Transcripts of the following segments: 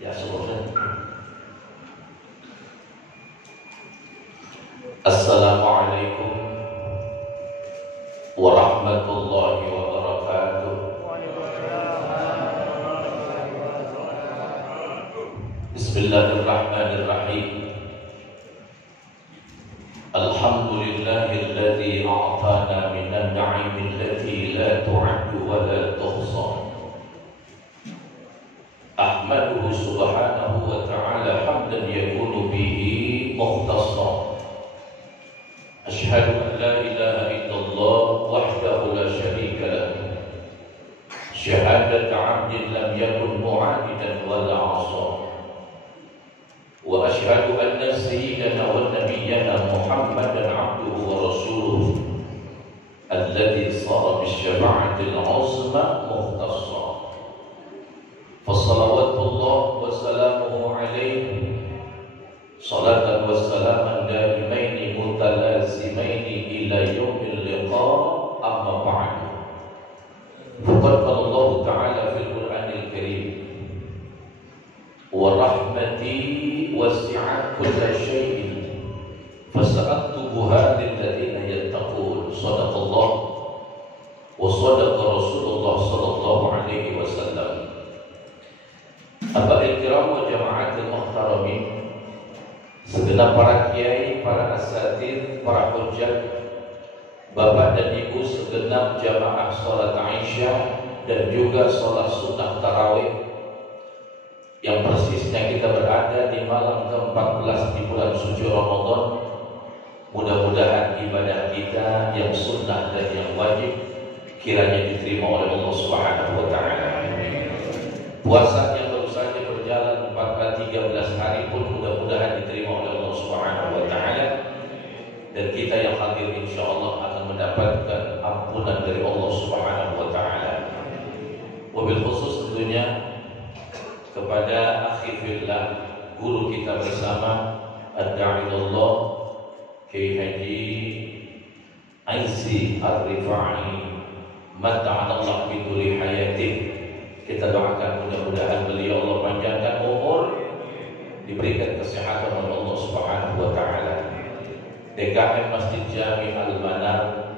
Ya, semoga. Assalamualaikum warahmatullahi wabarakatuh. Bismillahirrahmanirrahim. Alhamdulillahilladzi a'tana minan na'imi allati la tu'addu wa la tuhsa. Ahmaduhu subhanahu wa ta'ala hamdan yakunu bihi mukhtasar. Ashhadu an la ilaha illallah wahdahu la syarika lahu. Syahadat 'abdin lam yakun mu'abidan wa la 'asa. Wa ashhadu anna sayyidana wa nabiyyana Muhammadan 'abduhu wa rasuluhu alladhi sara bisyafa'atil 'uzma mukhtasar. Fassalawatullah wa salamuhu alaihi salatan wa salaman daimaini mutalazimaini ila yaumil liqa, amma ba'du. Faqad qala Allah ta'ala fil Qur'anil Karim, wa rahmati wasi'at kulla syai'in fasa'aktubuha lilladzina yattaqun. Shadaqallah wa shadaqa Rasulullah sallallahu alaihi wasallam. Abail kiram wa jama'atul muhtaramin, segenap para kiai, para asatidz, para hujjah, bapak dan ibu, segenap jamaah salat Aisyah dan juga salat sunnah tarawih yang persisnya kita berada di malam ke-14 di bulan suci Ramadan. Mudah-mudahan ibadah kita yang sunnah dan yang wajib kiranya diterima oleh Allah Subhanahu wa taala. Puasa yang baru saja berjalan 13 hari pun mudah-mudahan diterima oleh Allah Subhanahu wa taala, dan kita yang hadir insyaallah akan mendapatkan ampunan dari Allah Subhanahu wa taala. Wabil khusus tentunya kepada akhi fillah, guru kita bersama Ad-Da'ilullah Kiai Haji Aisy Ar-Rifai, mata'anallah biduli hayatih. Kita doakan mudah-mudahan beliau Allah panjangkan umur, diberikan kesehatan oleh Allah Subhanahu wa taala. DKM Masjid Jami Al-Manar,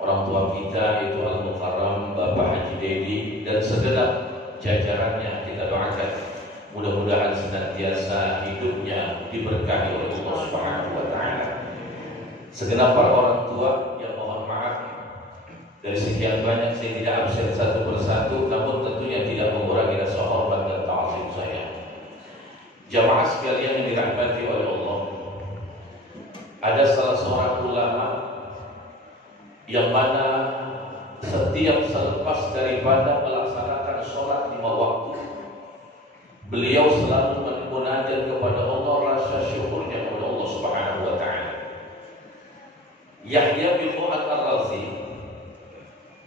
orang tua kita itu Al-Mukarram Bapak Haji Dedi dan segenap jajarannya kita doakan mudah-mudahan senantiasa hidupnya diberkahi oleh Allah Subhanahu wa taala. Segenap para orang tua yang mohon maaf dari sekian banyak saya tidak absen satu persatu, namun tentunya tidak mengurangi rasa hormat dan ta'zim saya. Jamaah sekalian yang dirahmati oleh Allah, ada salah seorang ulama yang mana setiap selepas daripada melaksanakan sholat 5 waktu, beliau selalu munajat kepada Allah, rasa syukurnya kepada Allah Subhanahu wa taala. Yahya bin Mu'ad Ar-Razi,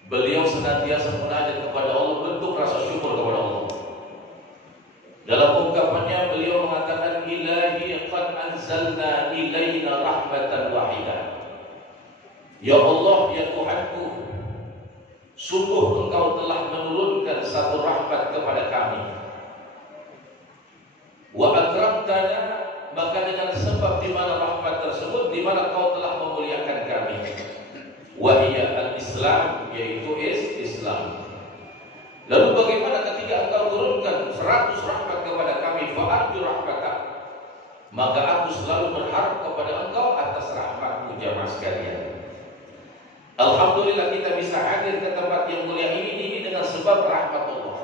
beliau senantiasa munajat kepada Allah, bentuk rasa syukur kepada Allah. Dalam ungkapannya beliau mengatakan, Ilahi qad anzalna ilaina rahmatan wahidah. Ya Allah, ya Tuhanku, sungguh Engkau telah menurunkan satu rahmat kepada kami. Wa akramtana, maka dengan sebab di mana rahmat tersebut, di mana Engkau telah memuliakan kami. Wa hiya al-Islam, yaitu Islam. Lalu bagaimana ketika Engkau turunkan 100 rahmat kepada kami, fa'arju rahmatak, maka aku selalu berharap kepada Engkau atas rahmat-Mu. Jamaah sekalian, alhamdulillah kita bisa hadir ke tempat yang mulia ini dengan sebab rahmat Allah.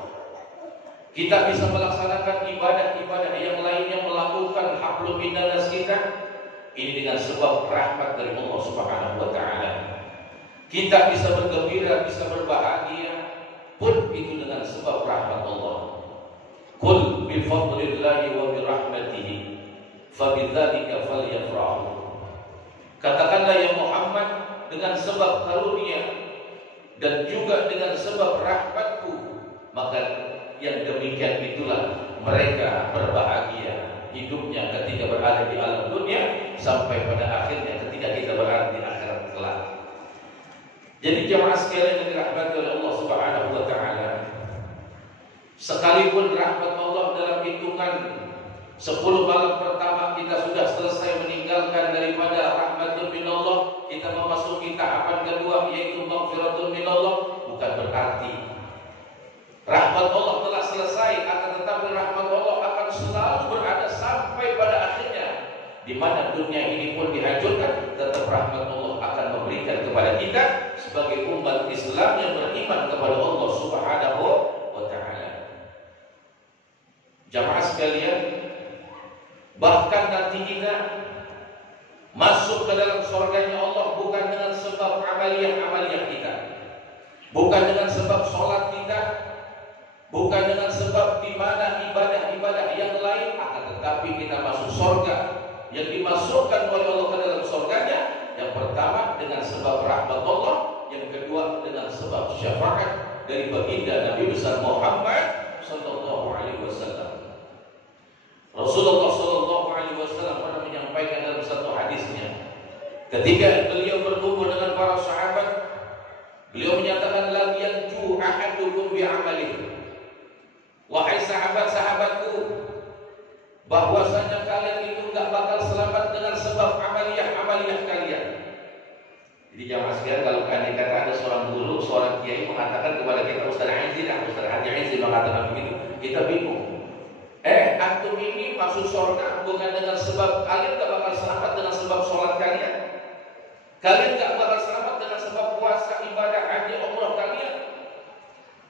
Kita bisa melaksanakan ibadah-ibadah yang lainnya, melakukan hablum minnanas kita ini dengan sebab rahmat dari Allah Subhanahu wa taala. Kita bisa bergembira, bisa berbahagia pun itu dengan sebab rahmat Allah. Qul bi fadlillahi wa bi rahmatihi fabidzalika falyafrahu. Katakanlah ya Muhammad, dengan sebab karunia dan juga dengan sebab rahmatku, maka yang demikian itulah mereka berbahagia hidupnya ketika berada di alam dunia sampai pada akhirnya ketika kita berada di akhirat kelak. Jadi jamaah sekalian yang dirahmati oleh Allah Subhanahu wa taala, Sekalipun rahmat Allah dalam hitungan 10 malam pertama kita sudah selesai meninggalkan daripada rahmatun minallah, kita memasuki tahapan kedua yaitu maghfiratun minallah, bukan berarti rahmat Allah telah selesai, akan tetapi rahmat Allah akan selalu berada sampai pada akhirnya. Di mana dunia ini pun dihancurkan, tetap rahmat Allah akan memberikan kepada kita sebagai umat Islam yang beriman kepada Allah Subhanahu wa ta'ala. Jamaah sekalian, bahkan nanti kita masuk ke dalam surganya Allah bukan dengan sebab amaliyah kita, bukan dengan sebab sholat kita, bukan dengan sebab di mana ibadah-ibadah yang lain, akan tetapi kita masuk surga yang dimasukkan oleh Allah ke dalam surganya. Yang pertama dengan sebab rahmat Allah, yang kedua dengan sebab syafaat dari baginda Nabi besar Muhammad sallallahu alaihi wasallam. Rasulullah sallallahu alaihi wasallam pernah menyampaikan dalam satu hadisnya, ketika beliau berkumpul dengan para sahabat, beliau menyatakan, la yanju ahadukum bi amalihi. Wahai sahabat-sahabatku, bahwasanya kalian itu enggak bakal selamat dengan sebab amaliyah kalian. Jadi jamaah sekalian, kalau andai kata ada seorang guru, seorang kiai mengatakan kepada kita, Ustaz Aizin, Ustaz Haji Aizin mengatakan begitu, kita bingung. Antum ini masuk surga bukan dengan sebab kalian enggak bakal selamat dengan sebab sholat kalian. Kalian enggak bakal selamat dengan sebab puasa, ibadah, haji, umrah kalian.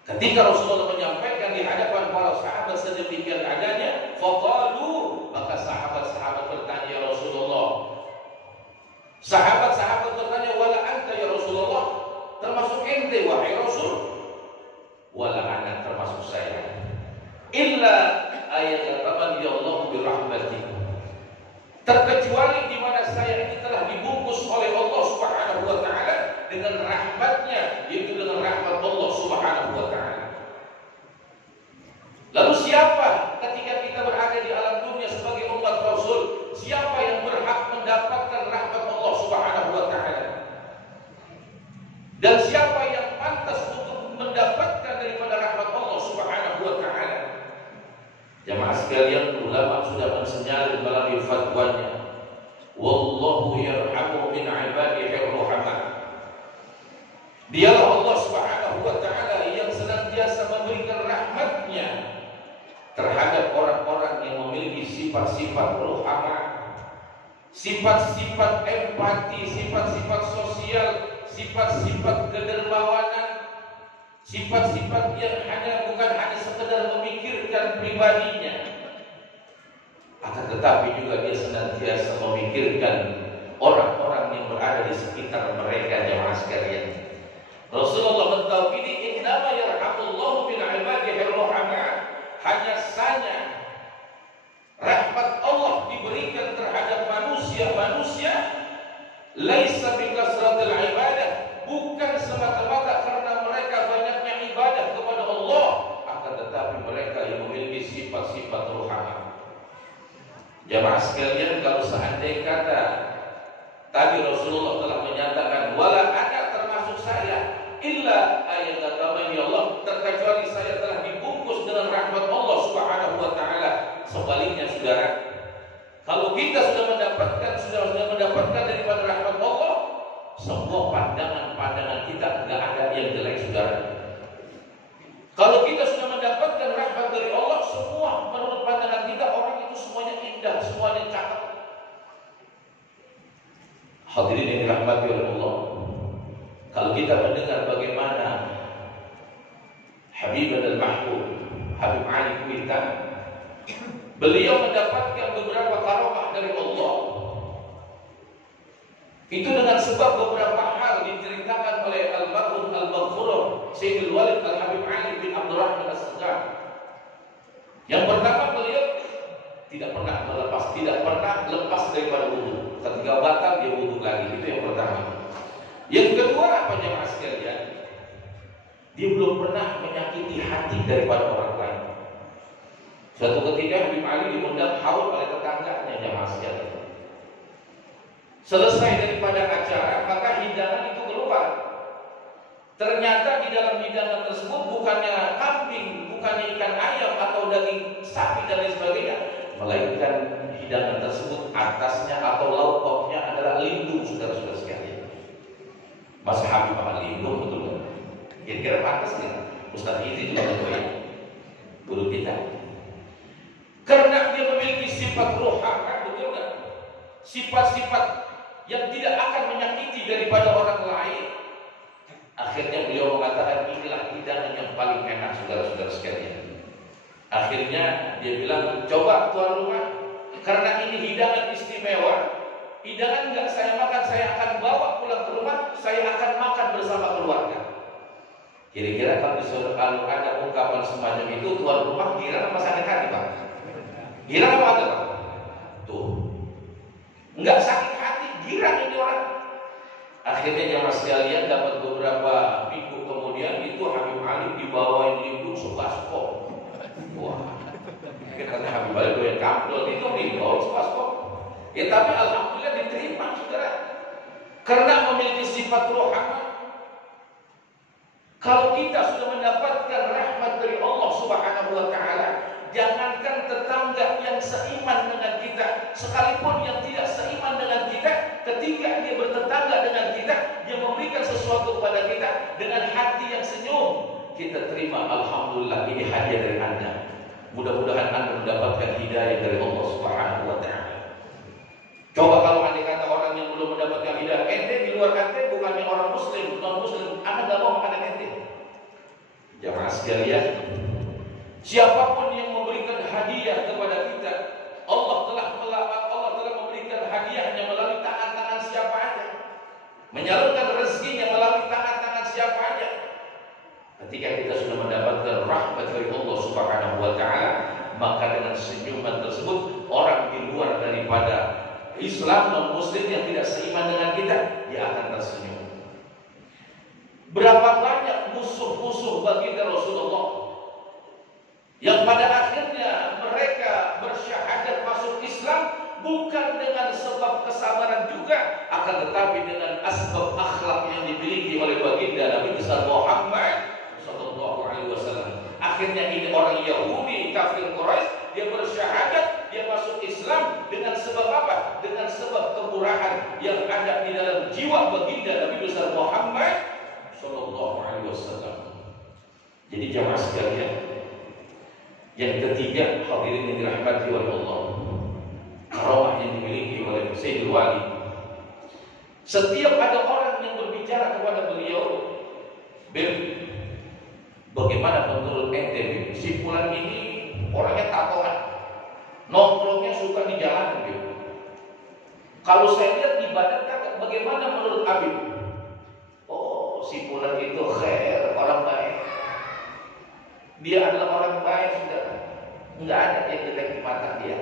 Ketika Rasulullah menyampaikan di hadapan para sahabat sedemikian adanya, faqalu, maka sahabat-sahabat bertanya, ya Rasulullah. Sahabat-sahabat bertanya, wala anta ya Rasulullah, termasuk ente wahai Rasul? Wala ana, termasuk saya. Illa ayataman ya Allah birahmatih, terkecuali di mana saya ini telah dibungkus oleh Allah Subhanahu wa ta'ala dengan rahmatnya, yaitu dengan rahmat Allah Subhanahu wa ta'ala. Lalu siapa ketika kita berada di alam dunia sebagai umat Rasul, siapa yang berhak mendapatkan rahmat Allah Subhanahu wa ta'ala? Dan siapa yang pantas untuk mendapatkan daripada rahmat Allah Subhanahu wa ta'ala? Jamaah sekalian, ulama sudah mensinyalir melalui fatwanya, wallahu yarhamu min ibadihi rahmah. Dialah Allah Subhanahu wa ta'ala yang senantiasa memberikan rahmatnya terhadap orang-orang yang memiliki sifat-sifat rahmah, sifat-sifat empati, sifat-sifat sosial, sifat-sifat kedermawanan, sifat-sifat yang bukan hanya sekedar memikirkan pribadinya, akan tetapi juga dia senantiasa memikirkan orang-orang yang berada di sekitar mereka. Jemaah sekalian, Rasulullah mentauhidi, innama yarhamullahu min ibadihi rahmah, hanya saja rahmat Allah diberikan terhadap manusia laisa bikasratil ibadah, bukan semata-mata karena mereka banyaknya ibadah kepada Allah, akan tetapi mereka yang memiliki sifat-sifat rohani. Jamaah sekalian, kalau seandainya kata tadi Rasulullah telah menyatakan wala ana, termasuk saya, illa ayataman ya Allah, terkecuali saya telah dibungkus dengan rahmat Allah Subhanahu wa ta'ala. Sebaliknya saudara, kalau kita sudah mendapatkan daripada rahmat Allah, semua pandangan-pandangan kita enggak ada yang jelek saudara. Kalau kita sudah mendapatkan rahmat dari Allah, semua menurut pandangan kita orang itu semuanya indah, semuanya cakep. Hadirin yang dirahmati oleh Allah, kalau kita mendengar bagaimana Habib al-Mahbub, Habib Ali Kuitan, beliau mendapatkan beberapa karamah dari Allah, itu dengan sebab beberapa hal diceritakan oleh Al-Marhum Al-Maghfurah Sayyidul Walid Al-Habib Ali bin Abdurrahman As-Sagaf. Yang pertama, beliau tidak pernah lepas daripada wudu. Ketika batal dia wudu lagi, itu yang pertama. Yang kedua, apa jemaah sekalian? Dia belum pernah menyakiti hati daripada orang lain. Suatu ketika Habib Ali diundang haul oleh tetangganya, jemaah sekalian. Selesai daripada acara, maka hidangan itu keluar. Ternyata di dalam hidangan tersebut bukannya kambing, bukannya ikan ayam atau daging sapi dan lain sebagainya, melainkan hidangan tersebut atasnya atau lauk pauknya adalah lindung, saudara-saudara sekalian. Mas Habib makan lindung, betul nggak? Kira-kira pantas nggak? Ustaz ini juga berdoa guru kita, karena dia memiliki sifat rohani, betul nggak? Sifat-sifat yang tidak akan menyakiti daripada orang lain. Akhirnya beliau mengatakan, inilah hidangan yang paling enak, saudara-saudara sekalian. Akhirnya dia bilang, coba tuan rumah, karena ini hidangan istimewa, hidangan nggak saya makan, saya akan bawa pulang ke rumah, saya akan makan bersama keluarga. Kira-kira kalau ada ungkapan semacam itu, tuan rumah girang apa sakit hati, Pak? Girang apa ada, Pak? Tuh, nggak sakit hati, girang ini orang. Akhirnya jamaah sekalian, dapat beberapa minggu kemudian itu Habib Ali dibawain lindung sebaskop. Wah, katanya Habib Ali doyan kampel itu dibawa sebaskop. Ya tapi alhamdulillah diterima, saudara, karena memiliki sifat rohani. Kalau kita sudah mendapatkan rahmat dari Allah Subhanahu wa Ta'ala, jangankan tetangga yang seiman dengan kita, sekalipun yang tidak seiman dengan kita, ketika dia bertetangga dengan kita, dia memberikan sesuatu kepada kita dengan hati yang senyum, kita terima, alhamdulillah, ini hadiah dari Anda. Mudah-mudahan Anda mendapatkan hidayah dari Allah Subhanahu wa Ta'ala. Coba kalau Anda kata orang yang belum mendapatkan hidayah, ente di luar ente bukannya orang muslim, non muslim, Anda nggak mau makan ente. Jamaah sekalian, siapapun yang memberikan hadiah kepada kita, Allah telah memberikan hadiahnya melalui tangan-tangan siapa aja, menyalurkan rezekinya melalui tangan-tangan siapa aja. Ketika kita sudah mendapatkan rahmat dari Allah Subhanahu wa Ta'ala, maka dengan senyuman tersebut orang di luar daripada Islam, non muslim yang tidak seiman dengan kita, dia akan tersenyum. Berapa banyak musuh-musuh baginda Rasulullah yang pada akhirnya mereka bersyahadat masuk Islam bukan dengan sebab kesabaran juga, akan tetapi dengan asbab akhlak yang dimiliki oleh baginda Nabi besar Muhammad sallallahu alaihi wasallam. Akhirnya ini orang Yahudi kafir Quraisy, dia bersyahadat, dia masuk Islam dengan sebab apa? Dengan sebab kemurahan yang ada di dalam jiwa baginda Nabi besar Muhammad sallallahu alaihi wasallam. Jadi jamaah sekalian, yang ketiga, hadirin yang dirahmati oleh Allah, karamah yang dimiliki oleh Sayyidul Wali. Setiap ada orang yang berbicara kepada beliau, bagaimana menurut ente, si fulan ini orangnya tatoan, nongkrongnya suka di jalan, kalau saya lihat ibadat kagak, bagaimana menurut Habib? Oh, si fulan itu khair, orang baik. Dia adalah orang baik, saudara. Enggak ada yang jelek di mata dia.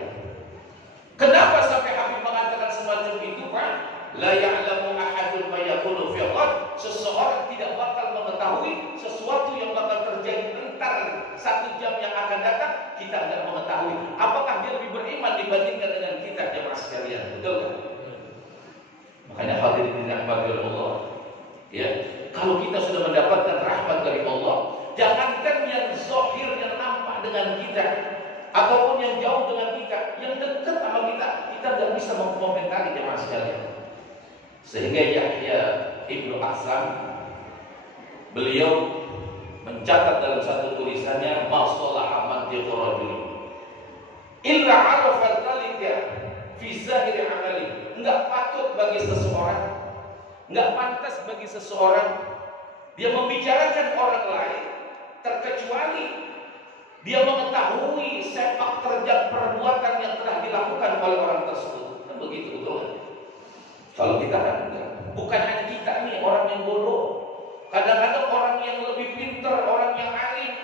Kenapa sampai Habib mengatakan semacam itu, Pak? La ya'lamu ahadun ma yakunu fi ghad. Seseorang tidak bakal mengetahui sesuatu yang bakal terjadi entar 1 jam yang akan datang, kita enggak mengetahui. Apakah dia lebih beriman dibandingkan dengan kita, jemaah sekalian? Betul kan? Makanya hadirin dirahmati oleh Allah, ya, kalau kita sudah mendapatkan rahmat dari Allah, jangankan yang zahir yang nampak dengan kita, ataupun yang jauh dengan kita, yang dekat sama kita, kita nggak bisa mengomentari, jemaah sekalian. Sehingga Yahya Ibnu Aslam, beliau mencatat dalam satu tulisannya, masalah mantiq rajul illa arafa dzalika fi zahiri amali. Enggak patut bagi seseorang, enggak pantas bagi seseorang dia membicarakan orang lain terkecuali dia mengetahui sepak terjang perbuatan yang telah dilakukan oleh orang tersebut. Kan begitu, betul? Kalau kita kan enggak. Bukan hanya kita nih orang yang bodoh. Kadang-kadang orang yang lebih pintar, orang yang alim,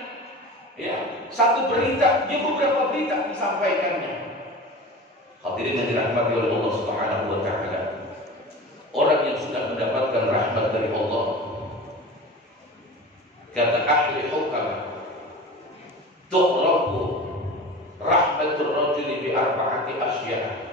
ya, satu berita, dia beberapa berita disampaikannya. Hadirin yang dirahmati oleh Allah Subhanahu wa Ta'ala, orang yang sudah mendapatkan rahmat dari Allah, kata ahli hukam, tu'rafu rahmatur rajuli bi arba'ati asya'.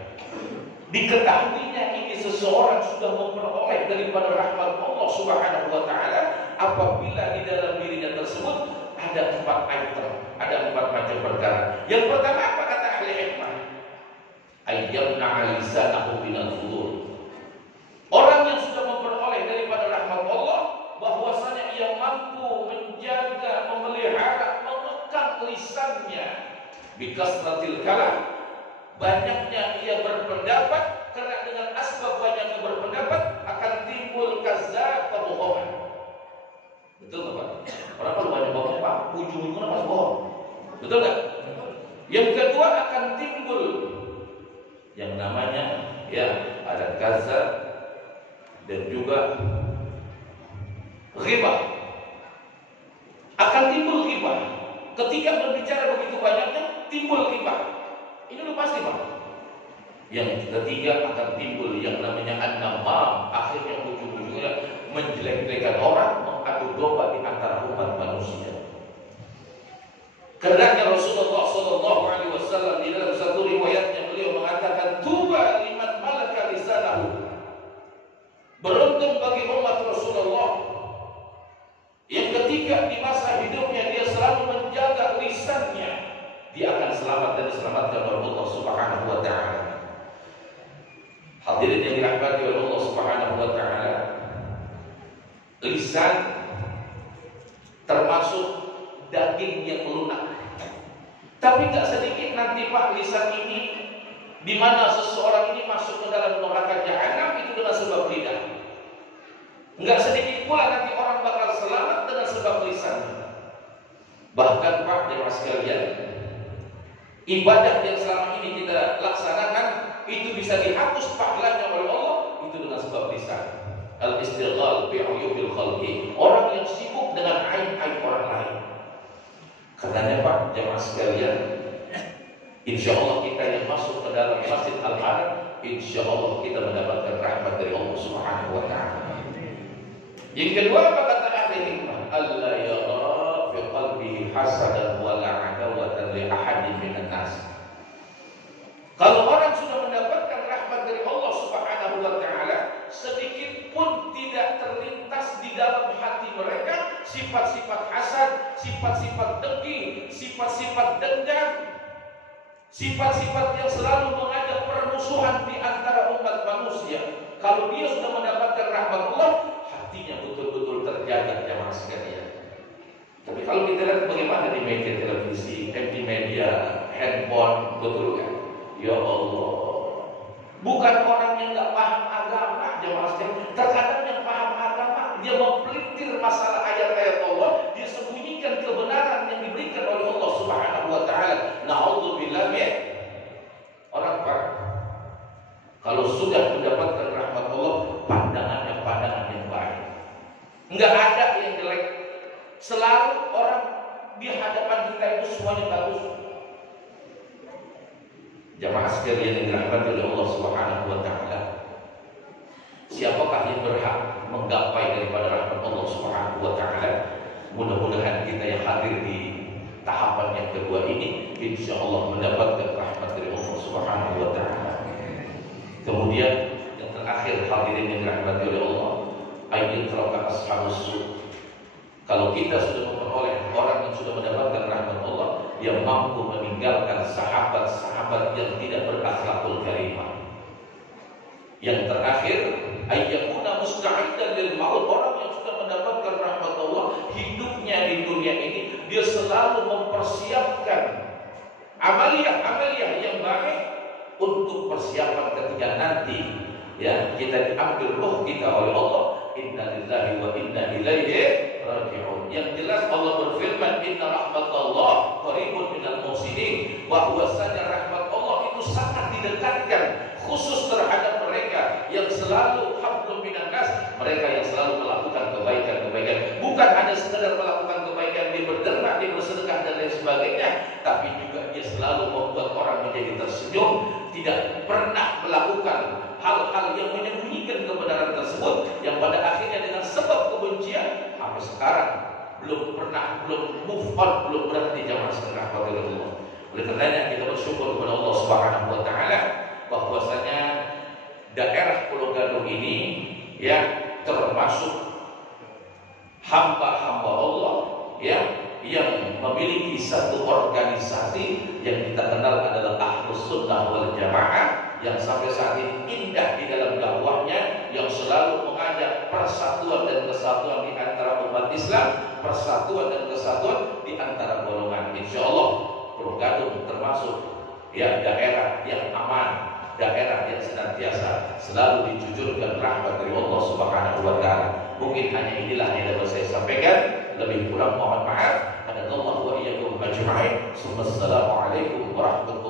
Diketahuinya ini seseorang sudah memperoleh daripada rahmat Allah Subhanahu wa Ta'ala apabila di dalam dirinya tersebut ada 4 item, ada 4 macam perkara. Yang pertama apa kata ahli hikmah? Ayyamna lisanahu minal furur. Orang yang sudah memperoleh daripada rahmat Allah, bahwasanya ia mampu menjaga, memelihara, mengekang lisannya. Bikasratil kalam, banyaknya ia berpendapat, karena dengan asbab banyaknya berpendapat akan timbul kazab, kebohongan. Betul nggak Pak? Orang kalau banyak bohong Pak, ujung-ujungnya pas bohong. Betul nggak? Yang kedua akan timbul yang namanya ya ada kazab dan juga ghibah. Akan timbul ghibah. Ketika berbicara begitu banyaknya, timbul ghibah. Ini udah pasti Pak. Yang ketiga akan timbul yang namanya an-namam, akhirnya ujung-ujungnya menjelek-jelekan orang, mengadu domba di antara umat manusia. Karena Rasulullah SAW di dalam satu riwayatnya beliau mengatakan, tuba liman malaka lisanahu. Beruntung bagi umat Rasulullah yang ketika di masa hidupnya dia selalu menjaga lisannya, dia akan selamat dan diselamatkan oleh Allah Subhanahu wa taala. Hadirin yang dirahmati oleh Allah Subhanahu wa taala, lisan termasuk daging yang melunak. Tapi tak sedikit nanti Pak lisan ini, di mana seseorang ini masuk ke dalam neraka jahanam itu dengan sebab lidah. Enggak sedikit pula nanti orang bakal selamat dengan sebab lisan. Bahkan Pak jemaah sekalian, ibadah yang selama ini kita laksanakan itu bisa dihapus pahalanya oleh Allah itu dengan sebab lisan. Al-istighal bi'uyubil khalqi, orang yang sibuk dengan aib-aib orang lain. Karenanya Pak jemaah sekalian, insya Allah kita yang masuk ke dalam Masjid Al-Haram, insya Allah kita mendapatkan rahmat dari Allah Subhanahu wa taala. Yang kedua apa kata ahli hikmah? Allah yara fi qalbihi hasadan wa la adawatan li ahadin minan nas. Kalau orang sudah mendapatkan rahmat dari Allah Subhanahu wa taala, sedikit pun tidak terlintas di dalam hati mereka sifat-sifat hasad, sifat-sifat dengki, sifat-sifat dendam, sifat-sifat yang selalu mengajak permusuhan di antara umat manusia. Kalau dia sudah mendapatkan rahmat Allah, hatinya betul-betul terjaga jamaah sekalian. Tapi kalau kita lihat bagaimana di media televisi, di media handphone, betul kan? Ya Allah, bukan orang yang nggak paham agama jamaah sekalian. Terkadang yang paham agama dia mempelintir masalah ayat-ayat Allah, dia sembunyikan kebenaran yang diberikan oleh Allah Subhanahu wa taala. Na'udzubillah min orang Pak. Kalau sudah mendapatkan rahmat Allah, pandangannya pandangan yang baik. Enggak ada yang jelek. Selalu orang di hadapan kita itu semuanya bagus. Jamaah sekalian yang dirahmati oleh Allah Subhanahu wa taala, siapakah yang berhak menggapai daripada rahmat Allah Subhanahu wa taala? Mudah-mudahan kita yang hadir di tahapan yang kedua ini insyaallah mendapatkan rahmat dari Allah Subhanahu wa taala. Kemudian yang terakhir hadirin yang dirahmati oleh Allah, ayat teraka ashabus su. Kalau kita sudah memperoleh orang yang sudah mendapatkan rahmat Allah, yang mampu meninggalkan sahabat-sahabat yang tidak berakhlakul karimah. Yang terakhir, ayyakuna musta'idan lil maut, orang yang sudah mendapatkan rahmat Allah, hidupnya di dunia ini dia selalu mempersiapkan amaliyah yang baik untuk persiapan ketika nanti ya kita diambil roh kita oleh Allah. Inna lillahi wa inna ilaihi raji'un. Yang jelas Allah berfirman, inna rahmatallah qaribun minal muhsinin, bahwasanya rahmat Allah itu sangat didekatkan khusus terhadap mereka yang selalu hablum minan nas, mereka yang selalu melakukan kebaikan-kebaikan. Bukan hanya sekedar melakukan kebaikan, dia berderma, dia bersedekah dan lain sebagainya, tapi juga dia selalu membuat orang menjadi tersenyum, tidak pernah melakukan hal-hal yang menyembunyikan kebenaran tersebut, yang pada akhirnya dengan sebab kebencian sampai sekarang belum move on, belum berhenti jamaah setengah pada Allah. Oleh karenanya kita bersyukur kepada Allah Subhanahu wa taala bahwasanya daerah Pulau Gadung ini ya termasuk hamba-hamba Allah ya yang sunnah wal jamaah yang sampai saat ini indah di dalam dakwahnya, yang selalu mengajak persatuan dan kesatuan di antara umat Islam, persatuan dan kesatuan di antara golongan. Insyaallah Pulau Gadung termasuk ya daerah yang aman, daerah yang senantiasa selalu dijujurkan rahmat dari Allah Subhanahu wa taala. Mungkin hanya inilah yang dapat saya sampaikan, lebih kurang mohon maaf. Hadallahu wa iyyakum ajma'in. Assalamualaikum warahmatullahi wabarakatuh.